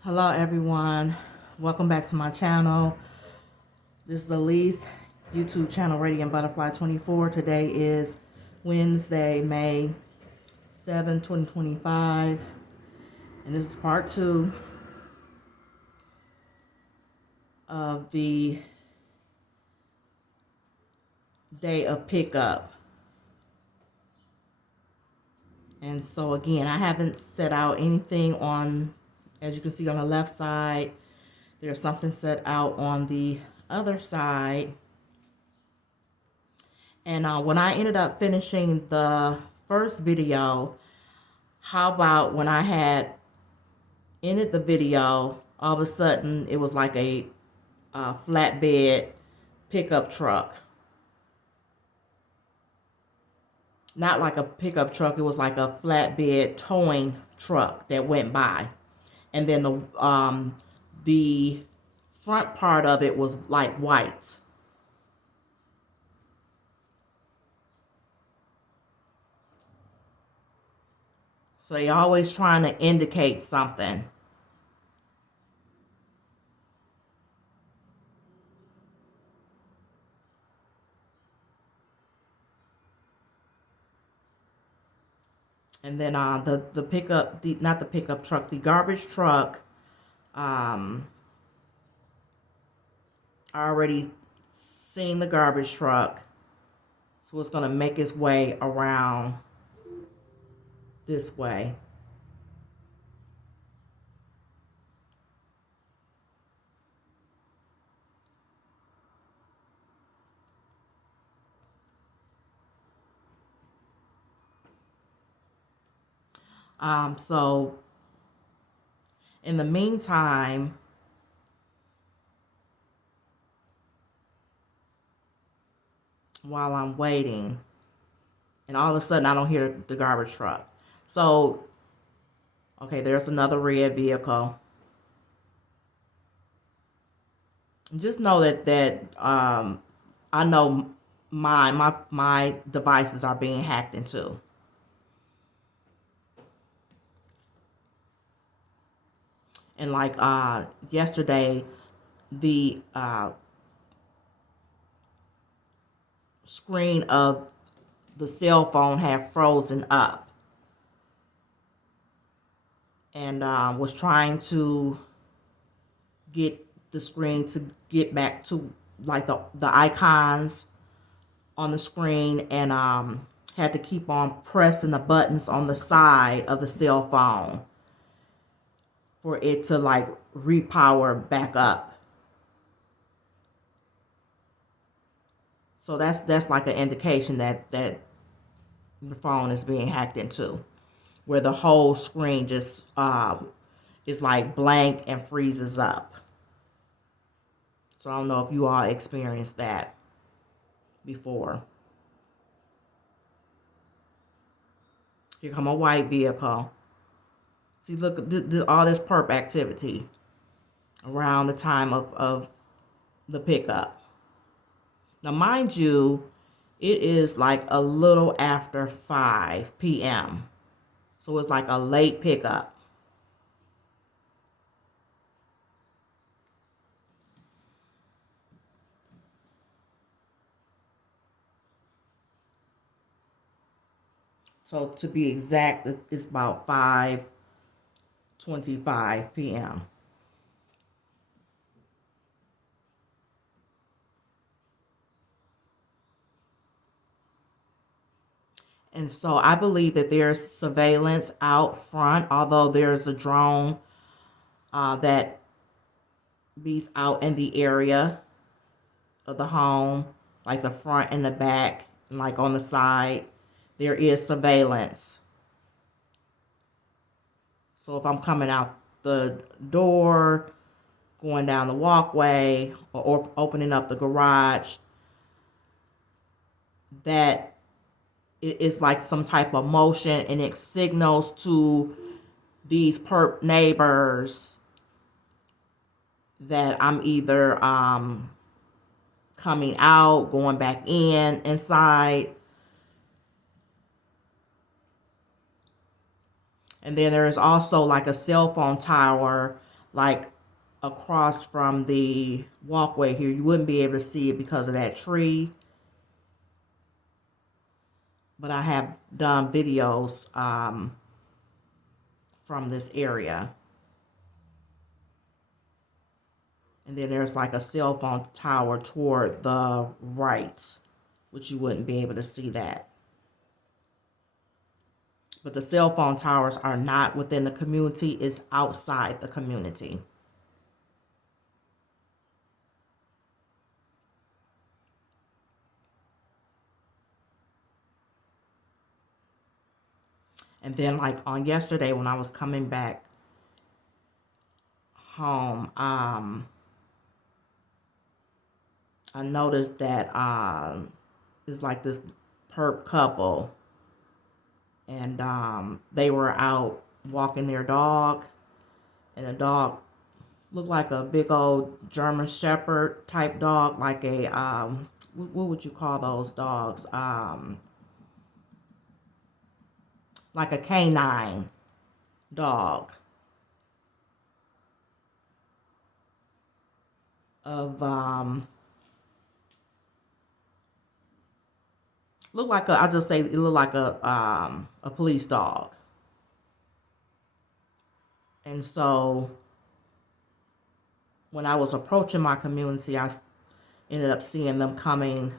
Hello everyone, welcome back to my channel. This is Elise, YouTube channel Radiant Butterfly 24. Today is Wednesday, May 7, 2025, and this is part 2 of the day of pickup. And so again, I haven't set out anything on, as you can see on the left side, there's something set out on the other side. And when I ended up finishing the first video, how about when I had ended the video, all of a sudden it was like a flatbed pickup truck. Not like a pickup truck, it was like a flatbed towing truck that went by. And then the front part of it was like white. So they're always trying to indicate something. And then the pickup, not the pickup truck, the garbage truck, I already seen the garbage truck. So it's going to make its way around this way. So in the meantime, while I'm waiting, and all of a sudden I don't hear the garbage truck. So, okay, there's another red vehicle. Just know that I know my devices are being hacked into. And like yesterday, the screen of the cell phone had frozen up, and was trying to get the screen to get back to like the icons on the screen, and had to keep on pressing the buttons on the side of the cell phone for it to like repower back up. So that's like an indication that the phone is being hacked into, where the whole screen just is like blank and freezes up. So I don't know if you all experienced that before. Here come a white vehicle. See, look, all this perp activity around the time of the pickup. Now, mind you, it is like a little after 5 p.m. So it's like a late pickup. So to be exact, it's about 5:25 p.m. And so I believe that there's surveillance out front, although there's a drone that be's out in the area of the home, like the front and the back, and like on the side, there is surveillance. So if I'm coming out the door, going down the walkway, or opening up the garage, that it is like some type of motion, and it signals to these perp neighbors that I'm either coming out, going back inside. And then there is also like a cell phone tower like across from the walkway here. You wouldn't be able to see it because of that tree. But I have done videos from this area. And then there's like a cell phone tower toward the right, which you wouldn't be able to see that. But the cell phone towers are not within the community, it's outside the community. And then like on yesterday when I was coming back home, I noticed that it's like this perp couple, and they were out walking their dog, and the dog looked like a big old German Shepherd type dog, like a what would you call those dogs? Like a canine dog of look like a, I'll just say it looked like a police dog. And so when I was approaching my community, I ended up seeing them coming.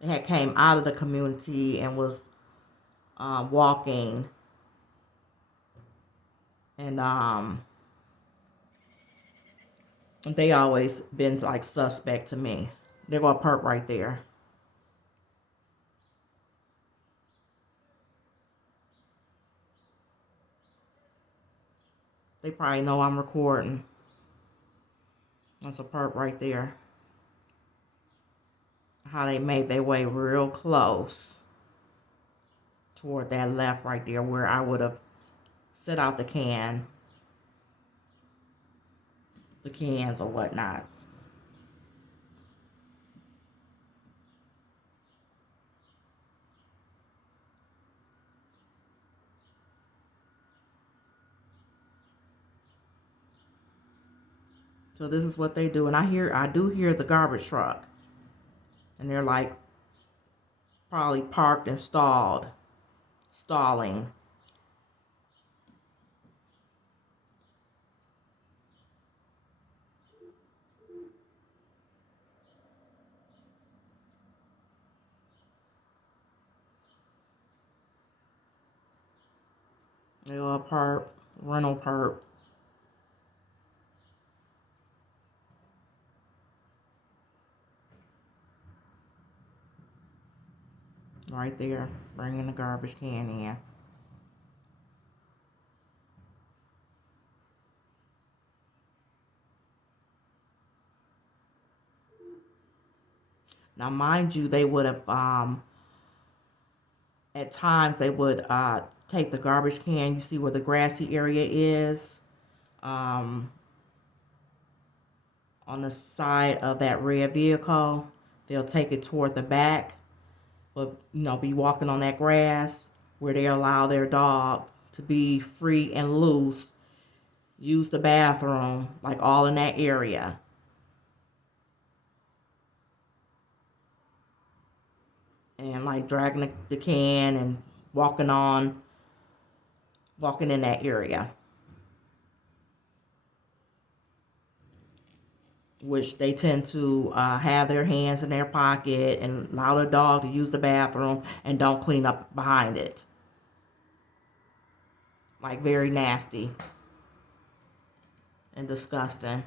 They had came out of the community and was walking, and they always been like suspect to me. They're gonna perp right there. They probably know I'm recording. That's a perp right there. How they made their way real close toward that left right there where I would have set out the cans or whatnot. So this is what they do, and I do hear the garbage truck, and they're like probably parked and stalling. They go a perp, rental perp, right there, bringing the garbage can in. Now, mind you, they would have at times they would take the garbage can. You see where the grassy area is, um, on the side of that red vehicle. They'll take it toward the back, but be walking on that grass where they allow their dog to be free and loose, use the bathroom, like all in that area. And like dragging the can and walking in that area, which they tend to have their hands in their pocket and allow their dog to use the bathroom and don't clean up behind it. Like very nasty and disgusting.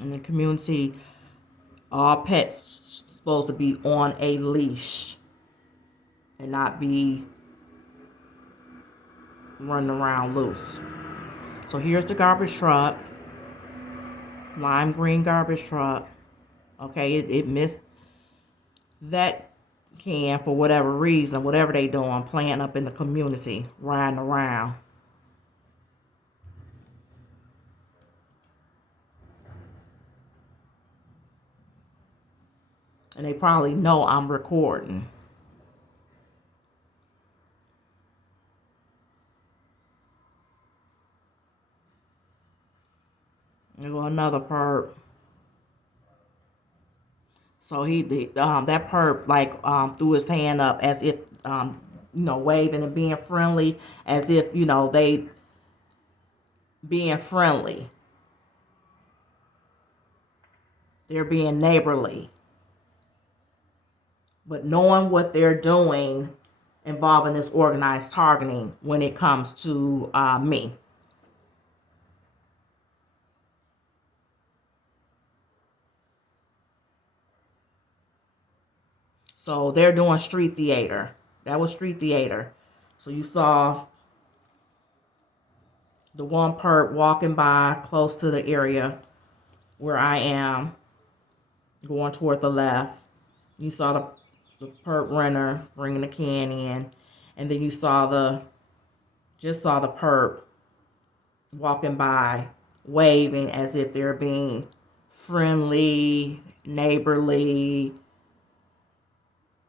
In the community, all pets supposed to be on a leash and not be running around loose. So here's the garbage truck, lime green garbage truck. Okay, it missed that can for whatever reason, whatever they doing, playing up in the community, riding around. And they probably know I'm recording. There go another perp. So that perp like threw his hand up as if waving and being friendly, as if they being friendly. They're being neighborly, but knowing what they're doing involving this organized targeting when it comes to me. So they're doing street theater. That was street theater. So you saw the one perp walking by close to the area where I am, going toward the left. You saw the perp runner bringing the can in, and then you saw the perp walking by, waving as if they're being friendly, neighborly,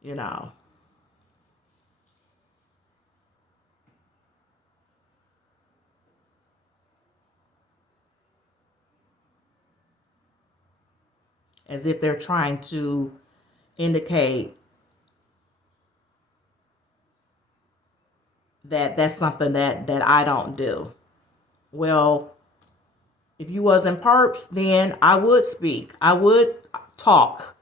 you know. As if they're trying to indicate that that's something that I don't do. Well, if you wasn't perps, then I would speak. I would talk.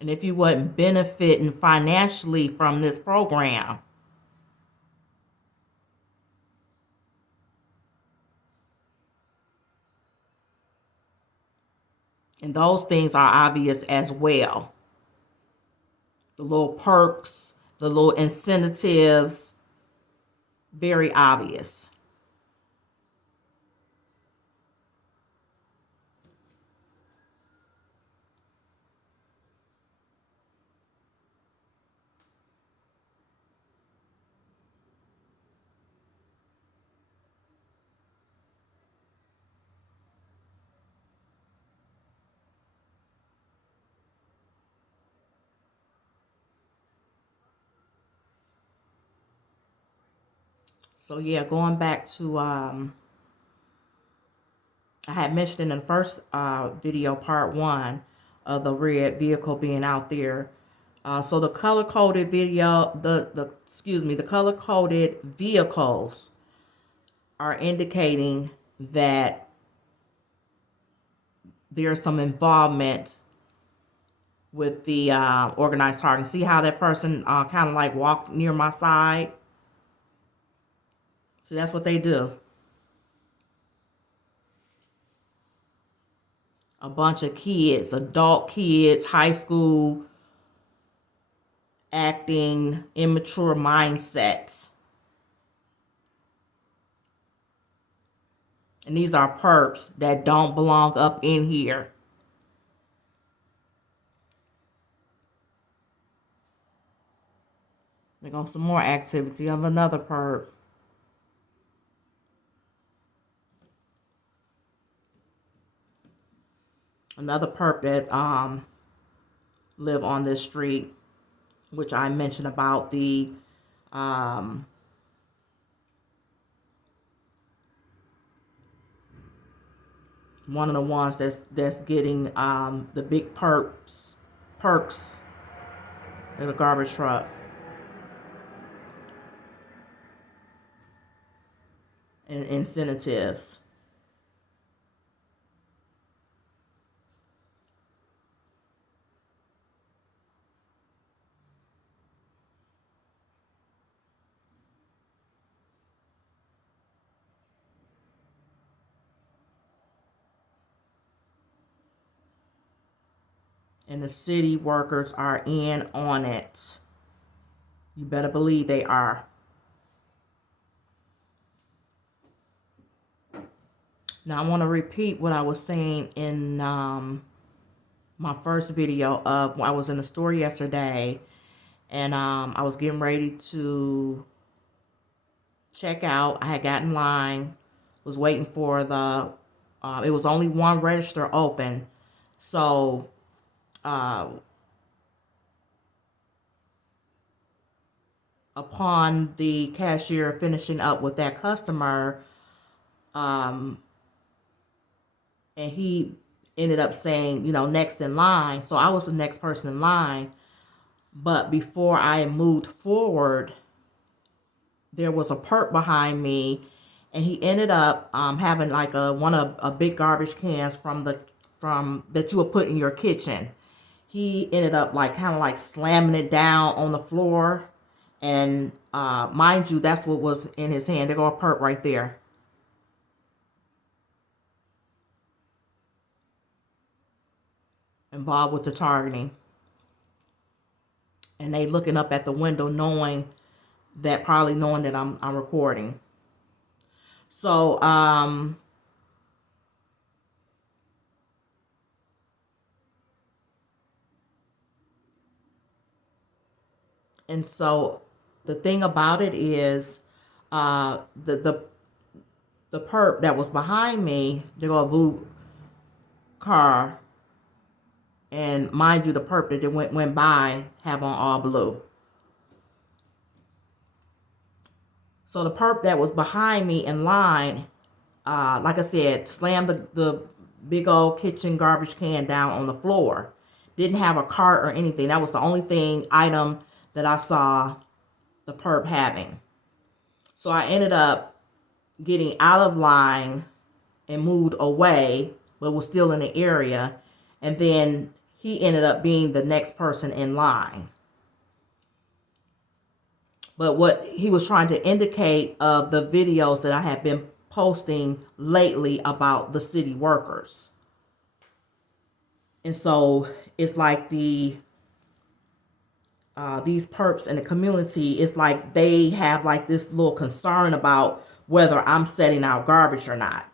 And if you wasn't benefiting financially from this program, and those things are obvious as well. The little perks, the little incentives, very obvious. So yeah, going back to I had mentioned in the first video, part one, of the red vehicle being out there. So the color coded the color coded vehicles are indicating that there's some involvement with the organized targeting. See how that person kind of like walked near my side? So that's what they do. A bunch of kids, adult kids, high school, acting, immature mindsets. And these are perps that don't belong up in here. There goes some more activity of another perp. Another perp that live on this street, which I mentioned about the one of the ones that's getting the big perks in a garbage truck. And incentives. And the city workers are in on it. You better believe they are. Now I want to repeat what I was saying in my first video of when I was in the store yesterday, and I was getting ready to check out. I had gotten in line, was waiting for the, it was only one register open. So, upon the cashier finishing up with that customer, and he ended up saying, next in line. So I was the next person in line. But before I moved forward, there was a perp behind me, and he ended up having like a big garbage cans from that you would put in your kitchen. He ended up like kind of like slamming it down on the floor, and mind you, that's what was in his hand. There go a perp right there, involved with the targeting, and they looking up at the window, probably knowing that I'm recording. So and so the thing about it is, the perp that was behind me, they go a blue car, and mind you, the perp that went by have on all blue. So the perp that was behind me in line, like I said, slammed the big old kitchen garbage can down on the floor. Didn't have a cart or anything. That was the only item that I saw the perp having. So I ended up getting out of line and moved away, but was still in the area. And then he ended up being the next person in line. But what he was trying to indicate of the videos that I have been posting lately about the city workers. And so it's like these perps in the community, it's like they have like this little concern about whether I'm setting out garbage or not.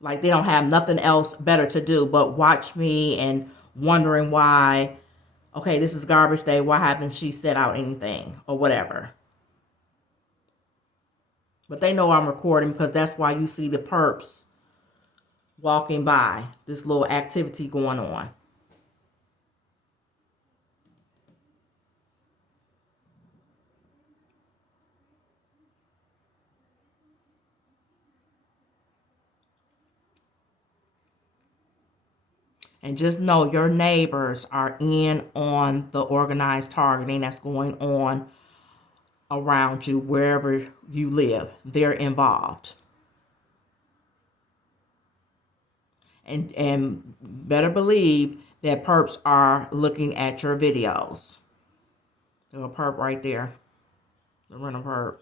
Like they don't have nothing else better to do but watch me and wondering why, okay, this is garbage day, why haven't she set out anything or whatever. But they know I'm recording because that's why you see the perps walking by, this little activity going on. And just know your neighbors are in on the organized targeting that's going on around you, wherever you live. They're involved. And better believe that perps are looking at your videos. There's a perp right there. The rental perp.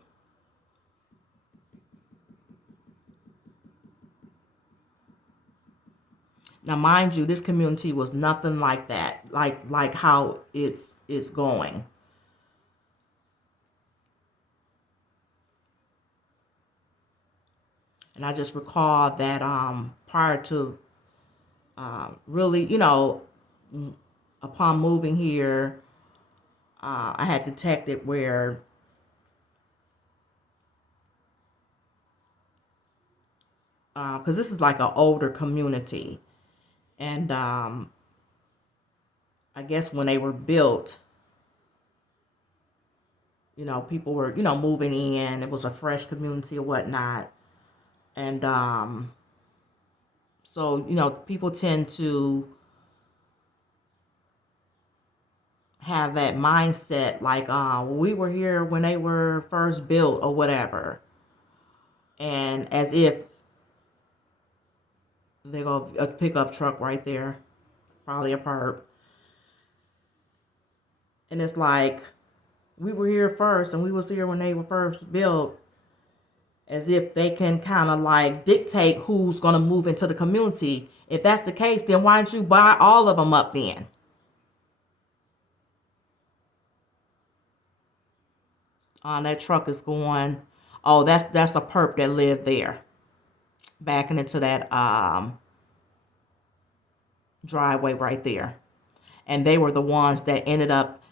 Now, mind you, this community was nothing like that, like how it's going. And I just recall that prior to really, upon moving here, I had detected where because this is like an older community, and I guess when they were built, people were moving in. It was a fresh community or whatnot, and so people tend to have that mindset like we were here when they were first built or whatever, and as if they go a pickup truck right there, probably a perp, and it's like we were here first and we was here when they were first built, as if they can kind of like dictate who's going to move into the community. If that's the case, then why don't you buy all of them up then? That truck is going, oh, that's a perp that lived there, backing into that driveway right there. And they were the ones that ended up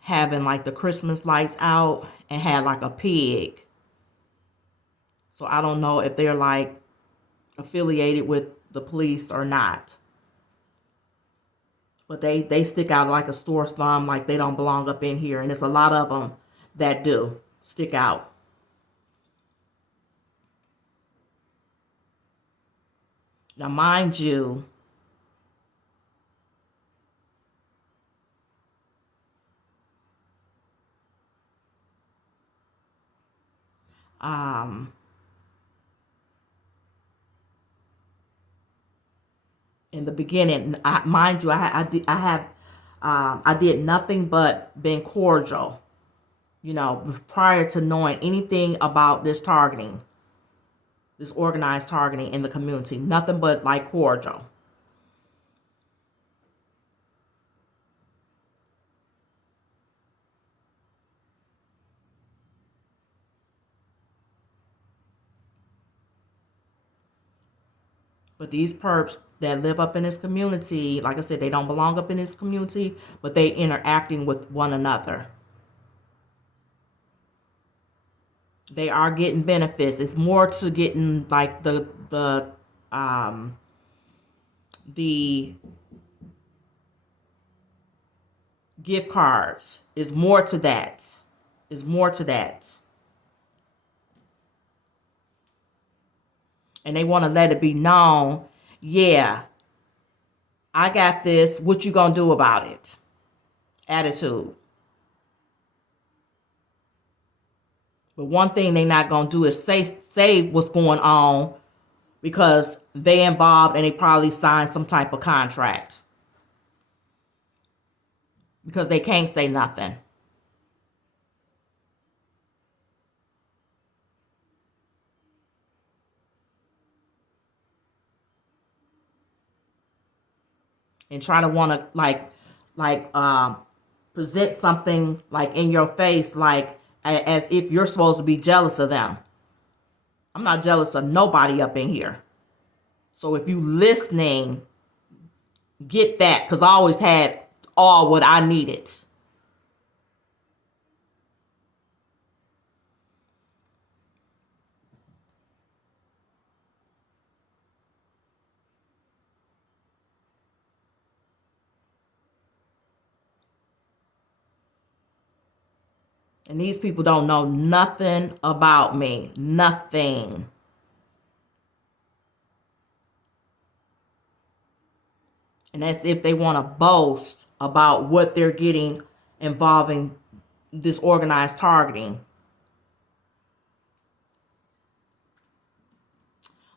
having like the Christmas lights out and had like a pig. So I don't know if they're like affiliated with the police or not. But they stick out like a sore thumb, like they don't belong up in here. And there's a lot of them that do stick out. Now, mind you, um, in the beginning, mind you, I did nothing but been cordial, you know, prior to knowing anything about this targeting, this organized targeting in the community. Nothing but like cordial. But these perps that live up in this community, like I said, they don't belong up in this community, but they interacting with one another. They are getting benefits. It's more to getting like the gift cards. Is more to that. Is more to that. And they want to let it be known, yeah, I got this. What you gonna do about it? Attitude. But one thing they not gonna do is say what's going on because they involved and they probably signed some type of contract. Because they can't say nothing. And try to want to like present something like in your face, like as if you're supposed to be jealous of them. I'm not jealous of nobody up in here. So if you listening, get that, because I always had all what I needed. And these people don't know nothing about me. Nothing. And that's if they want to boast about what they're getting involving this organized targeting.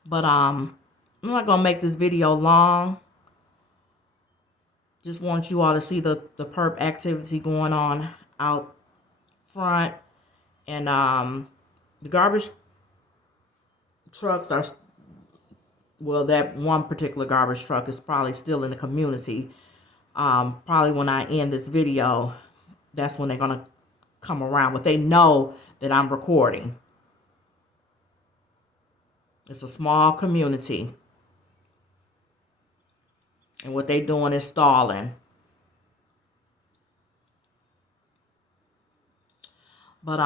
But I'm not gonna make this video long. Just want you all to see the perp activity going on out front. And the garbage trucks are, well, that one particular garbage truck is probably still in the community. Probably when I end this video, that's when they're gonna come around. But they know that I'm recording. It's a small community. And what they doing is stalling. But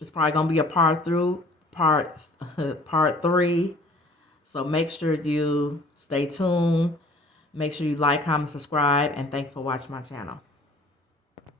it's probably gonna be a part 3. So make sure you stay tuned. Make sure you like, comment, subscribe, and thank you for watching my channel.